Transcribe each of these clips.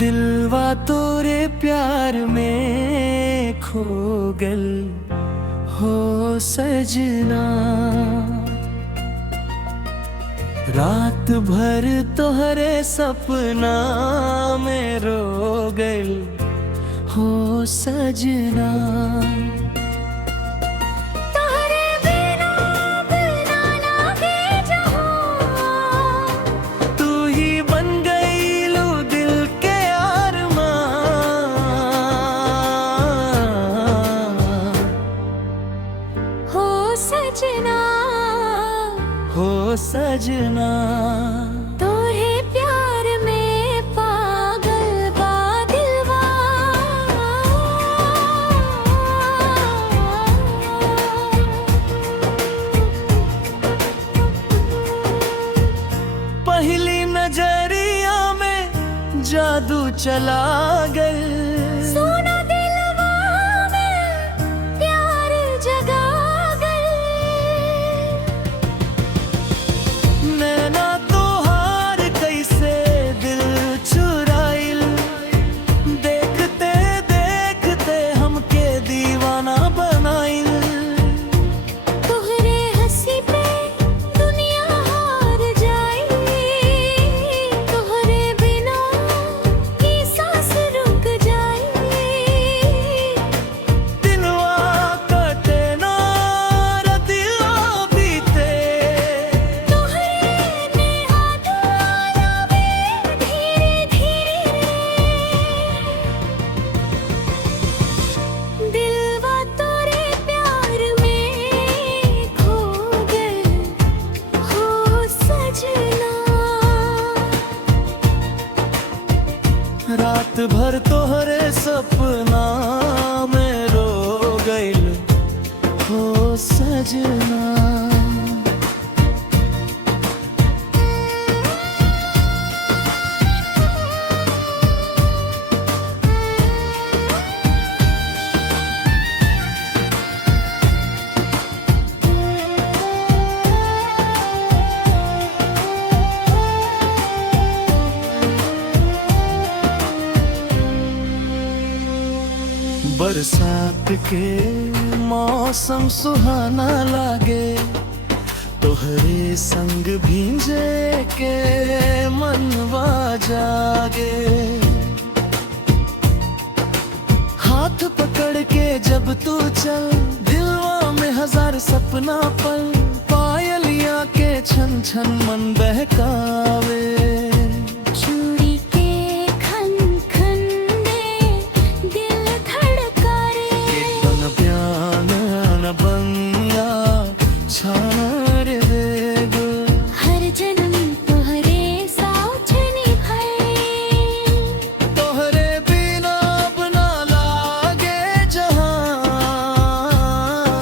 दिलवा तोरे प्यार में खो गल हो सजना। रात भर तोहरे सपना में रो गल हो सजना। हो सजना तोरे प्यार में पागल बा दिलवा। पहली नजरिया में जादू चला गल। सोना दिलवा में प्यार जगा गल। नैना तोहार कैसे दिल चुराइल। देखते देखते हमके दीवाना बनाइल। तोहरे हंसी पे दुनिया हार जाई। तोहरे बिना की सांस रुक जाई। दिलवा कटे ना रतिया बीते। तोहरे ने हाथ लावे धीरे धीरे। दिलवा तोरे प्यार में खो गए हो सजना। रात भर तोहरे सपना में रो गइल हो सजना। बरसात के मौसम सुहाना लागे। तोहरे संग भींजे के मनवा जागे। हाथ पकड़ के जब तू चल दिलवा में हजार सपना पल। पायलिया के छन छन मन बहकावे। चूड़ी के खन खन में दिल धड़का रे। बन प्यान न बंगा छार देगो। हर जन्म तोहरे साथ निभाए। तोहरे बिना अपना लागे जहां।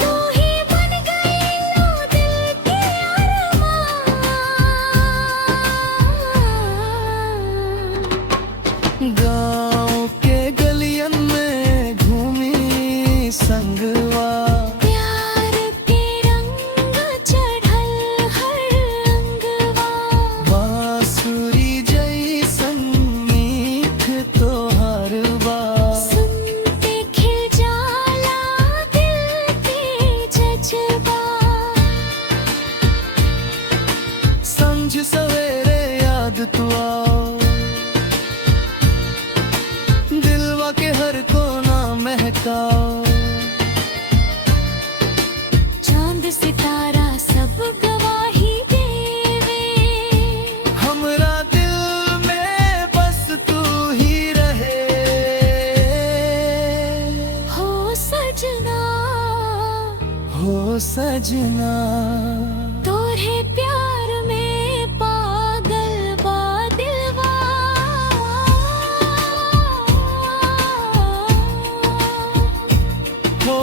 तू ही बन गई लो दिल के अरमान। गाँव के गलियन में घूमी संगवा। प्यार के रंग चढ़ल हर अंगवा। बांसुरी जैसन मीठ तोहार बा। सुनते खिल जाला दिल के जज्बा। संझ सवेरे याद तू आओ। दिलवा के हर कोना महकाओ। चांद सितारा सब गवाही देवे। हमरा दिल में बस तू ही रहे। हो सजना हो सजना तोरे प्यार में पागल बा दिलवा। हो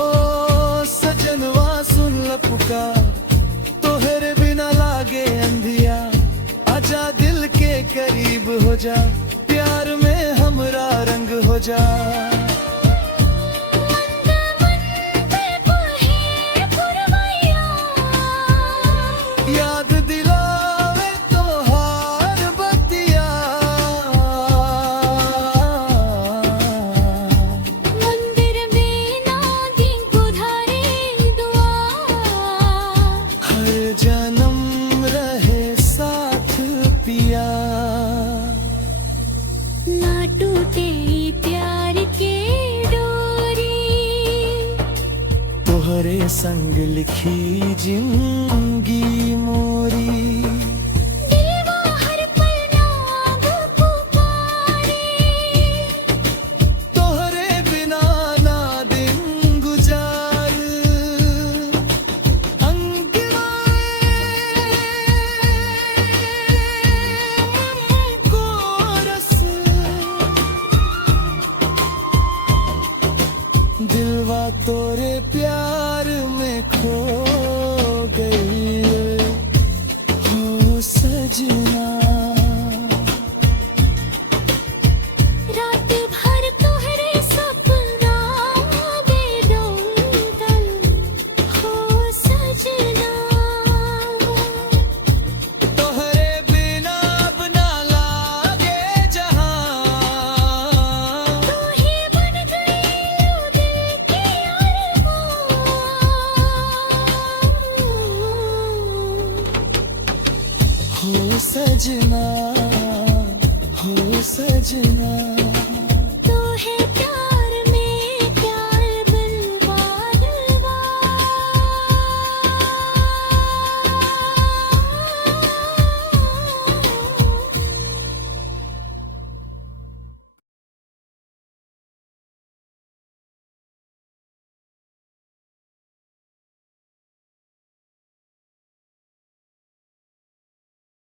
सजनवा सुन ल पुकार। तोहरे बिना लागे अंधिया। आजा दिल के करीब हो जा। प्यार में हमरा रंग हो जा। याद दिलावे तोहार बतिया। संग लिखी जिंदगी मोरी। दिलवा हर पल नाम पुकारे, तोहरे बिना ना दिन गुजार। को रस दिलवा तोरे प्यार में खो गई हो सजना। रात भर तोहरे सपना बेदौलत हो सजना। तोहरे बिना अब ना लागे जहां। तू ही बन गई ओ दिल के अरमान। हो सजना, हो सजना।